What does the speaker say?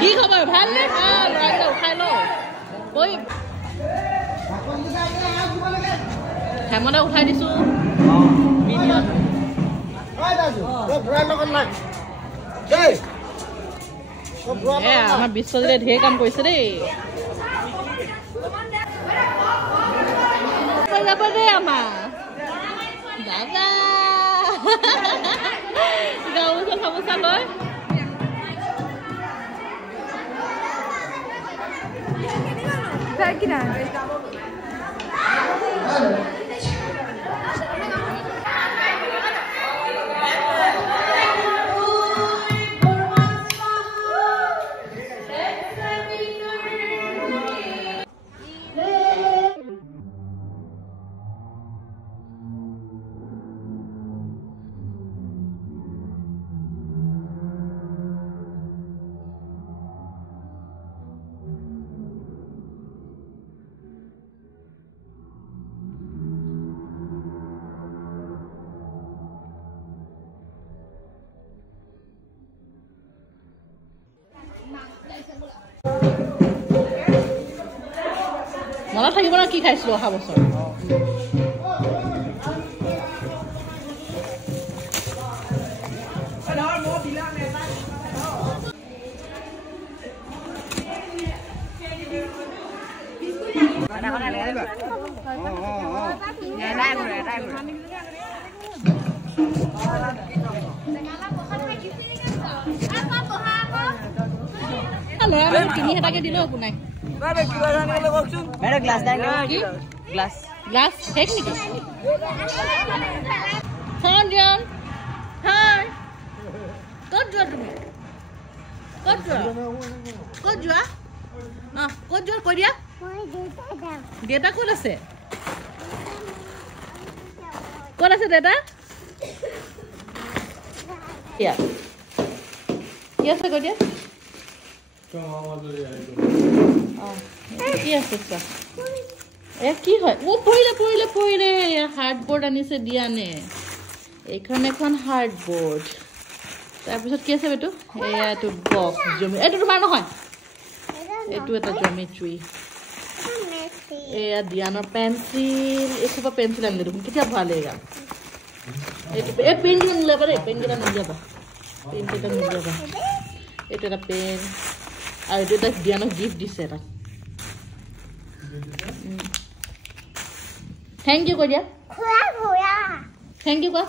কি খবৰ ভাল নে ভাল ৰাইজে উঠাই ল বই হেমনে উঠাই দিছো ভিডিঅ'ত আমাৰ বিশ্বজিতে ঢেৰ কাম কৰিছে দেই যাব দে আমাৰ দাদা গামোচা চামোচা লয় মনত থাকিব না কি খাইছিলো অহা বছৰ তিনি হাজাৰকে দিলেও একো নাই গ্লাছ গ্লাছ শেষ নেকি ক'ত যোৱা তুমি ক'ত যোৱা ক'ত যোৱা ক'ত যোৱা কৈ দিয়া দেউতা ক'ত আছে ক'ত আছে দেউতা কি আছে কৈ দিয়া কি আছে চোৱা কি হয় পৰিলে হাৰ্ডবোৰ্ড আনিছে দিয়ানে এইখন এখন হাৰ্ডবোৰ্ড তাৰপিছত কি আছে এইটো এইটো বক্স এইটো তোমাৰ নহয় এইটো এটা জমেট্ৰি এয়া দিয়ানৰ পেঞ্চিল এইসোপা পেঞ্চিল আনিলে দেখোন কেতিয়া ভালে গা এইটো এই পেনকেইটা নোলাবা দেই পেনকেইটা নোলাবা এইটো এটা পেন আৰু এইটো এটা দিয়ানক গিফ্ট দিছে এটা থেংক ইউ কৈ দিয়া থেংক ইউ কোৱা